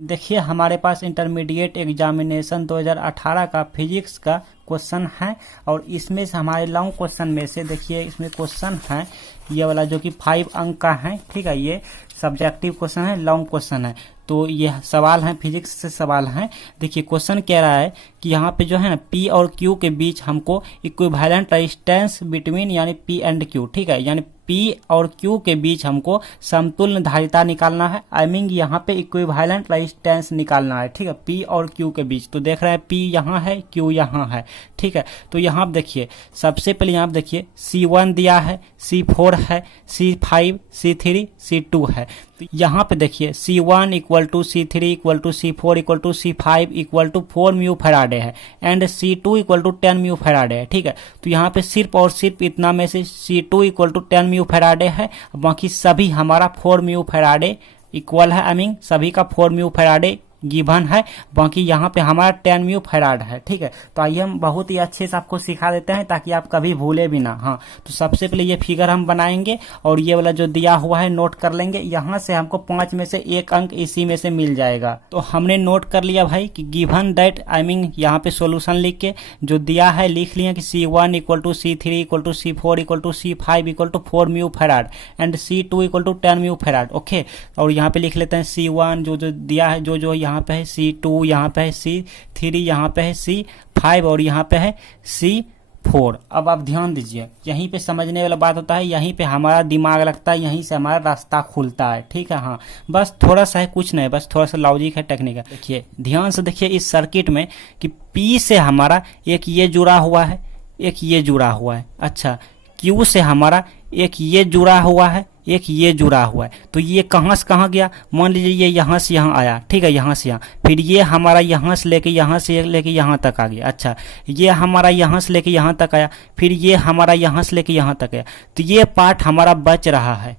देखिए हमारे पास intermediate examination 2018 का फिजिक्स का क्वेश्चन है और इसमें से हमारे लॉन्ग क्वेश्चन में से देखिए इसमें क्वेश्चन है ये वाला जो कि 5 अंक का है। ठीक है, ये सब्जेक्टिव क्वेश्चन है, लॉन्ग क्वेश्चन है। तो ये सवाल है, फिजिक्स से सवाल है। देखिए क्वेश्चन कह रहा है कि यहाँ पे जो है ना P और Q के बीच हमको इक्विवेलेंट रेजिस्टेंस बिटवीन यानी P एंड Q। ठीक है, यानी P और Q के बीच हमको समतुल्य धारिता निकालना है। आई मीन यहाँ पे इक्विवेलेंट रेजिस्टेंस निकालना है। ठीक है, P और Q के बीच। तो देख रहे हैं P यहाँ है, Q यहाँ है। ठीक है, तो यहाँ पे देखिए सबसे पहले यहाँ पे देखिए C1 दिया है, C4 है, C5, C3, C2 है। तो यहाँ पे देखिए C1 equal to C3 equal to C4 equal to C5 equal to 4 mu faraday है and C2 equal to 10 mu faraday है। ठीक है, तो यहाँ पे सिर्फ और सिर्फ इतना में से C2 equal to 10 mu faraday है, बाकी सभी हमारा 4 म्यू फैराडे इक्वल है। आई मीन सभी का 4 म्यू फैराडे गिवन है, बाकी यहाँ पे हमारा 10 म्यू फैराड है। ठीक है, तो आइए हम बहुत ही अच्छे से आपको सिखा देते हैं ताकि आप कभी भूले भी ना। हाँ, तो सबसे पहले ये फिगर हम बनाएंगे और ये वाला जो दिया हुआ है नोट कर लेंगे। यहाँ से हमको 5 में से 1 अंक इसी में से मिल जाएगा। तो हमने नोट कर लिया भाई कि गिवन दैट, आई मीन यहाँ पे सोल्यूशन लिख के जो दिया है लिख लिया कि C1 equal to C3 equal to C4 equal to C5 equal to 4 mu farad and C2 equal to 10 mu farad. Okay, और यहाँ पे लिख लेते हैं C1 जो दिया है, जो यहाँ पे है C2, यहाँ पे है C3, यहाँ पे है C5 और यहाँ पे है C4। अब आप ध्यान दीजिए, यहीं पे समझने वाला बात होता है, यहीं पे हमारा दिमाग लगता है, यहीं से हमारा रास्ता खुलता है। ठीक है, हाँ बस थोड़ा सा है, कुछ नहीं, बस थोड़ा सा लॉजिक है, टेक्निक है। देखिए ध्यान से देखिए इस सर्किट में कि P से हमारा एक ये जुड़ा हुआ है, एक ये जुड़ा हुआ है। अच्छा, Q से हमारा एक ये जुड़ा हुआ है, एक ये जुड़ा हुआ है। तो ये कहाँ से कहाँ गया, मान लीजिए ये यहाँ से यहाँ आया। ठीक है, यहाँ से यहाँ, फिर ये हमारा यहाँ से लेके यहाँ तक आ गया। अच्छा, ये हमारा यहाँ से लेके यहाँ तक आया, फिर ये हमारा यहाँ से लेके यहाँ तक आया। तो ये पार्ट हमारा बच रहा है,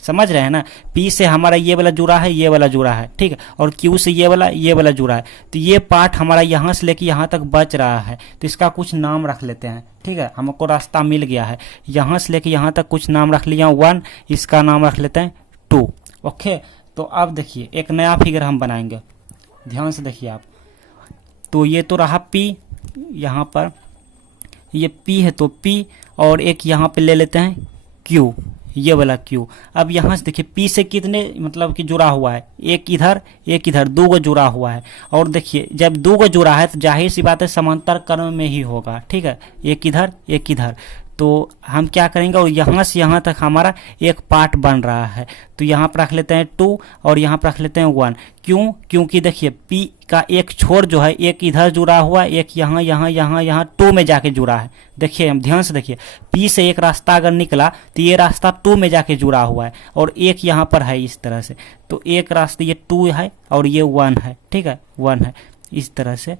समझ रहे हैं ना। P से हमारा ये वाला जुड़ा है, ये वाला जुड़ा है। ठीक है, और Q से ये वाला जुड़ा है। तो ये पार्ट हमारा यहाँ से लेके यहाँ तक बच रहा है, तो इसका कुछ नाम रख लेते हैं। ठीक है, हमको रास्ता मिल गया है, यहाँ से लेके यहाँ तक कुछ नाम रख लिया 1, इसका नाम रख लेते हैं 2। ओके, तो अब देखिए एक नया फिगर हम बनाएंगे, ध्यान से देखिए आप। तो ये तो रहा P, यहाँ पर ये P है तो P, और एक यहाँ पे ले लेते हैं Q, ये वाला Q। अब यहाँ से देखिए P से कितने मतलब कि जुड़ा हुआ है, एक इधर एक इधर, 2 गो जुड़ा हुआ है। और देखिए जब 2 गो जुड़ा है तो जाहिर सी बात है समांतर क्रम में ही होगा। ठीक है, एक इधर एक इधर। तो हम क्या करेंगे, और यहाँ से यहाँ तक हमारा एक पार्ट बन रहा है, तो यहाँ पर रख लेते हैं 2 और यहाँ पर रख लेते हैं 1। क्यों, क्योंकि देखिए P का एक छोर जो है, एक इधर जुड़ा हुआ, एक यहाँ यहाँ यहाँ यहाँ 2 में जाके जुड़ा है। देखिए हम ध्यान से देखिए, P से एक रास्ता अगर निकला तो ये रास्ता 2 में जाके जुड़ा हुआ है, और एक यहाँ पर है इस तरह से। तो एक रास्ता ये 2 है और ये 1 है। ठीक है, 1 है इस तरह से,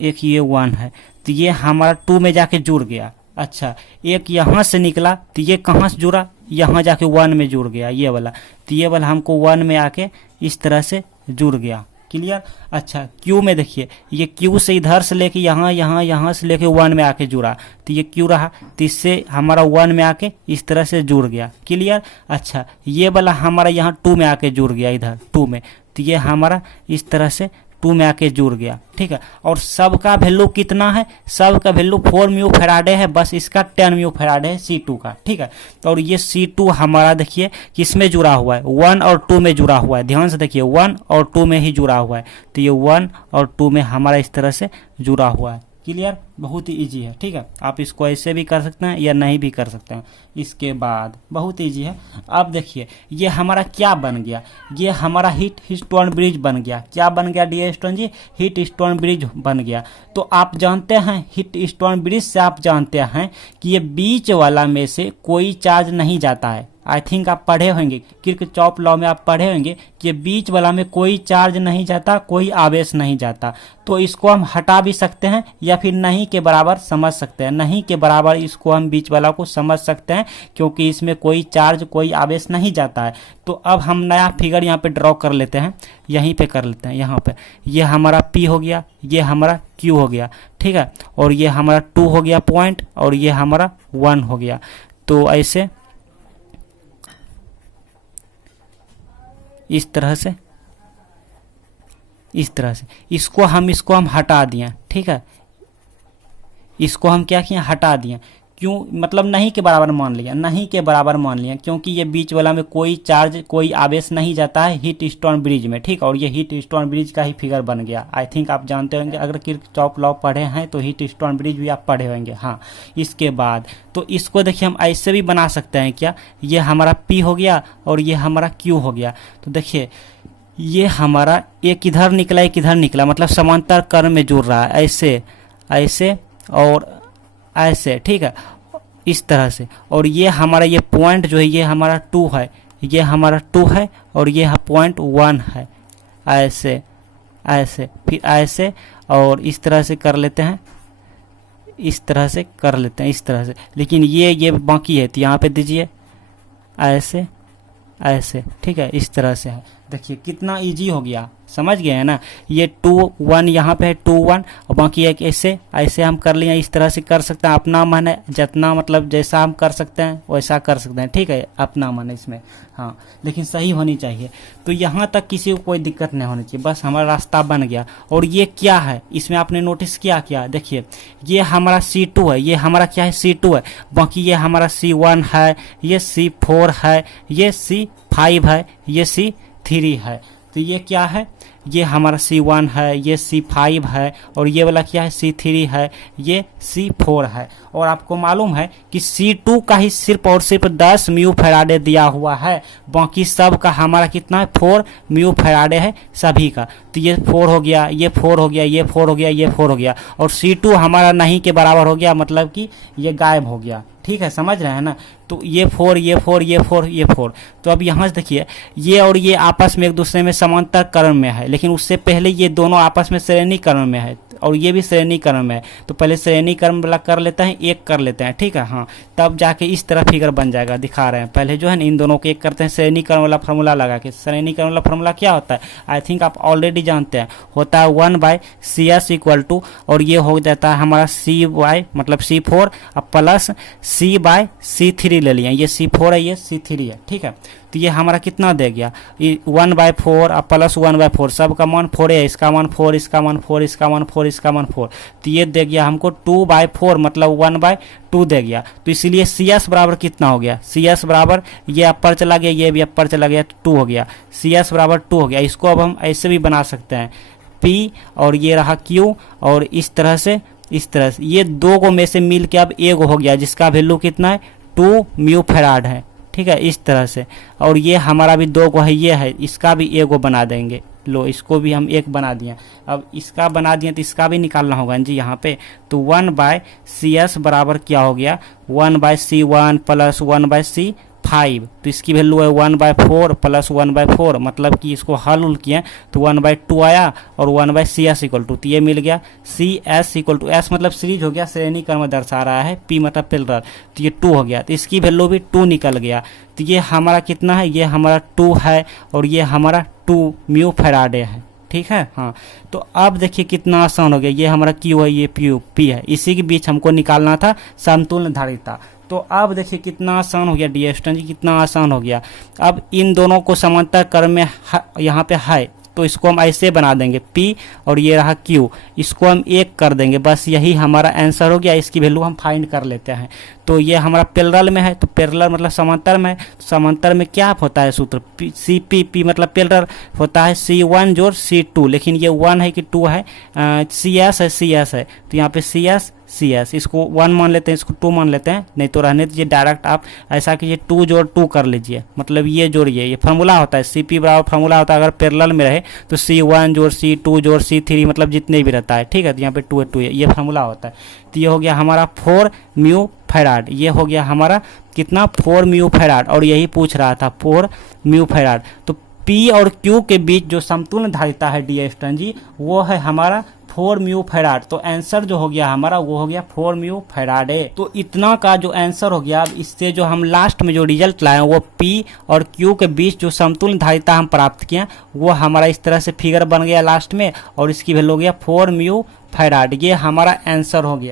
एक ये 1 है, तो ये हमारा 2 में जाके जुड़ गया। अच्छा, एक यहाँ से निकला तो ये कहाँ से जुड़ा, यहाँ जाके 1 में जुड़ गया, ये वाला। तो ये वाला हमको 1 में आके इस तरह से जुड़ गया। क्लियर। अच्छा, Q में देखिए, ये Q से इधर से लेके यहाँ यहाँ यहाँ से लेके 1 में आके जुड़ा, तो ये Q रहा, तो इससे हमारा 1 में आके इस तरह से जुड़ गया। क्लियर। अच्छा, ये वाला हमारा यहाँ 2 में आके जुड़ गया, इधर 2 में, तो ये हमारा इस तरह से 2 में आके जुड़ गया। ठीक है, और सबका वैल्यू कितना है, सबका वैल्यू 4 म्यू फैराडे है, बस इसका 10 म्यू फैराडे है C2 का। ठीक है, तो और ये C2 हमारा देखिए किस में जुड़ा हुआ है, 1 और 2 में जुड़ा हुआ है। ध्यान से देखिए 1 और 2 में ही जुड़ा हुआ है, तो ये 1 और 2 में हमारा इस तरह से जुड़ा हुआ है। क्लियर, बहुत ही इजी है। ठीक है, आप इसको ऐसे भी कर सकते हैं या नहीं भी कर सकते हैं। इसके बाद बहुत इजी है। अब देखिए ये हमारा क्या बन गया, ये हमारा हीट स्टोन ब्रिज बन गया। क्या बन गया डी स्टोन जी, हीट स्टोन ब्रिज बन गया। तो आप जानते हैं हीट स्टोन ब्रिज से आप जानते हैं कि ये बीच वाला में से कोई चार्ज नहीं जाता है। आई थिंक आप पढ़े होंगे, किर्चॉफ लॉ में आप पढ़े होंगे कि बीच वाला में कोई चार्ज नहीं जाता, कोई आवेश नहीं जाता। तो इसको हम हटा भी सकते हैं या फिर नहीं के बराबर समझ सकते हैं। नहीं के बराबर इसको हम बीच वाला को समझ सकते हैं, क्योंकि इसमें कोई चार्ज कोई आवेश नहीं जाता है। तो अब हम नया फिगर यहाँ पे ड्रॉ कर लेते हैं, यहीं पे कर लेते हैं। यहाँ पे ये हमारा P हो गया, ये हमारा Q हो गया। ठीक है, और ये हमारा 2 हो गया पॉइंट, और ये हमारा 1 हो गया। तो ऐसे इस तरह से इस तरह से इसको हम हटा दिए, ठीक है, इसको हम क्या किए, हटा दिए। क्यों, मतलब नहीं के बराबर मान लिया, नहीं के बराबर मान लिया, क्योंकि ये बीच वाला में कोई चार्ज कोई आवेश नहीं जाता है हीट स्टोन ब्रिज में, ठीक। और ये हीट स्टोन ब्रिज का ही फिगर बन गया। आई थिंक आप जानते होंगे, अगर किरचॉफ लॉ पढ़े हैं तो हीट स्टोन ब्रिज भी आप पढ़े होंगे। हाँ, इसके बाद तो इसको देखिए हम ऐसे भी बना सकते हैं क्या, ये हमारा P हो गया और ये हमारा Q हो गया। तो देखिए ये हमारा एक इधर निकला एक इधर निकला, मतलब समांतर क्रम में जुड़ रहा है, ऐसे ऐसे और ऐसे, ठीक है, इस तरह से। और ये हमारा ये पॉइंट जो है ये हमारा 2 है, ये हमारा 2 है और ये पॉइंट 1 है, ऐसे ऐसे फिर ऐसे और इस तरह से कर लेते हैं, इस तरह से कर लेते हैं, इस तरह से। लेकिन ये बाकी है तो यहाँ पे दीजिए ऐसे ऐसे, ठीक है, इस तरह से है। देखिए कितना इजी हो गया, समझ गए हैं ना। ये 2 1 यहाँ पे है 2 1 और बाकी एक ऐसे ऐसे हम कर लिए, इस तरह से कर सकते हैं। अपना मन है, जितना मतलब जैसा हम कर सकते हैं वैसा कर सकते हैं, ठीक है, अपना मन है इसमें। हाँ, लेकिन सही होनी चाहिए। तो यहाँ तक किसी को कोई दिक्कत नहीं होनी चाहिए, बस हमारा रास्ता बन गया। और ये क्या है, इसमें आपने नोटिस किया क्या, देखिए ये हमारा C2 है, ये हमारा क्या है C2 है, बाकी ये हमारा C1 है, ये C4 है, ये C5 है, ये C3 है। तो ये क्या है, ये हमारा C1 है, ये C5 है और ये वाला क्या है C3 है, ये C4 है। और आपको मालूम है कि C2 का ही सिर्फ और सिर्फ 10 म्यू फैराडे दिया हुआ है, बाकी सब का हमारा कितना है 4 म्यू फैराडे है सभी का। तो ये 4 हो गया, ये 4 हो गया, ये 4 हो गया, ये 4 हो गया और C2 हमारा नहीं के बराबर हो गया, मतलब कि ये गायब हो गया, ठीक है, समझ रहे हैं ना। तो ये 4 ये 4 ये 4 ये 4। तो अब यहाँ से देखिए ये और ये आपस में एक दूसरे में समांतर क्रम में है, लेकिन उससे पहले ये दोनों आपस में श्रेणी क्रम में है और ये भी श्रेणी क्रम में है। तो पहले श्रेणी क्रम वाला कर लेते हैं, एक कर लेते हैं, ठीक है। हाँ, तब जाके इस तरह फिगर बन जाएगा, दिखा रहे हैं। पहले जो है ना इन दोनों को एक करते हैं श्रेणी क्रम वाला फार्मूला लगा के। श्रेणी क्रम वाला फार्मूला क्या होता है, आई थिंक आप ऑलरेडी जानते हैं, होता है 1/CS इक्वल टू, और ये हो जाता है हमारा C/, मतलब C4 प्लस C/C3 ले लिए। ये C4 है, ये C3 है, ठीक है। तो ये हमारा कितना दे गया, 1/4 और प्लस 1/4, सब का मान 4 है, इसका मान 4, इसका मान 4, इसका मान 4, इसका मान 4। तो ये दे गया हमको 2/4, मतलब 1/2 दे गया। तो इसलिए CS बराबर कितना हो गया, CS बराबर ये अपर चला गया, ये भी अपर चला गया, 2 हो गया। CS बराबर 2 हो गया। इसको अब हम ऐसे भी बना सकते हैं, P और ये रहा Q और इस तरह से ये दो को में से मिल के अब एक हो गया, जिसका वैल्यू कितना है 2 म्यू फैराड है, ठीक है, इस तरह से। और ये हमारा भी 2 को है, ये है, इसका भी एक को बना देंगे। लो, इसको भी हम एक बना दिए। अब इसका बना दिए तो इसका भी निकालना होगा जी यहाँ पे। तो 1/CS बराबर क्या हो गया, 1/C1 प्लस 1/C5। तो इसकी वैल्यू है 1/4 प्लस 1/4, मतलब कि इसको हल उल किए तो 1/2 आया और 1/CS इक्वल टू, तो ये मिल गया CS इक्वल टू, S मतलब सीरीज हो गया, श्रेणी क्रम में दर्शा रहा है, P मतलब पैरेलल, तो ये 2 हो गया। तो इसकी वैल्यू भी 2 निकल गया। तो ये हमारा कितना है, ये हमारा 2 है और ये हमारा 2 म्यू फैराडे है, ठीक है। हाँ, तो अब देखिए कितना आसान हो गया, ये हमारा Q है, ये P है, इसी के बीच हमको निकालना था समतुल्य धारिता। तो अब देखिए कितना आसान हो गया डियर स्टूडेंट जी, कितना आसान हो गया। अब इन दोनों को समांतर क्रम में यहाँ पे है, तो इसको हम ऐसे बना देंगे, P और ये रहा Q, इसको हम एक कर देंगे, बस यही हमारा आंसर हो गया। इसकी वैल्यू हम फाइंड कर लेते हैं। तो ये हमारा पैरेलल में है, तो पैरेलल मतलब समांतर में, समांतर में क्या होता है सूत्र, P मतलब पैरेलल होता है C1 जोड़ C2, लेकिन ये 1 है कि 2 है, CS है, तो यहाँ पे CS, इसको 1 मान लेते हैं, इसको 2 मान लेते हैं, नहीं तो रहने दीजिए, डायरेक्ट आप ऐसा कीजिए 2 जोड़ 2 कर लीजिए, मतलब ये जोड़िए, ये फार्मूला होता है, CP बराबर फार्मूला होता है, अगर पैरेलल में रहे तो C1 जोड़ C2 जोड़ C3, मतलब जितने भी रहता है, ठीक है। तो यहाँ पे 2 है, ये फार्मूला होता है। तो ये हो गया हमारा 4 म्यू फैराड, ये हो गया हमारा कितना 4 म्यू फैराड, और यही पूछ रहा था 4 म्यू फैराड। तो P और Q के बीच जो समतुल्य धारिता है डियर स्टूडेंट जी, वो है हमारा 4 म्यू फैराड। तो आंसर जो हो गया हमारा वो हो गया 4 म्यू फैराडे। तो इतना का जो आंसर हो गया, अब इससे जो हम लास्ट में जो रिजल्ट लाए वो P और Q के बीच जो समतुल्य धारिता हम प्राप्त किए, वो हमारा इस तरह से फिगर बन गया लास्ट में, और इसकी वैल्यू हो गया 4 म्यू फैराड। ये हमारा आंसर हो गया।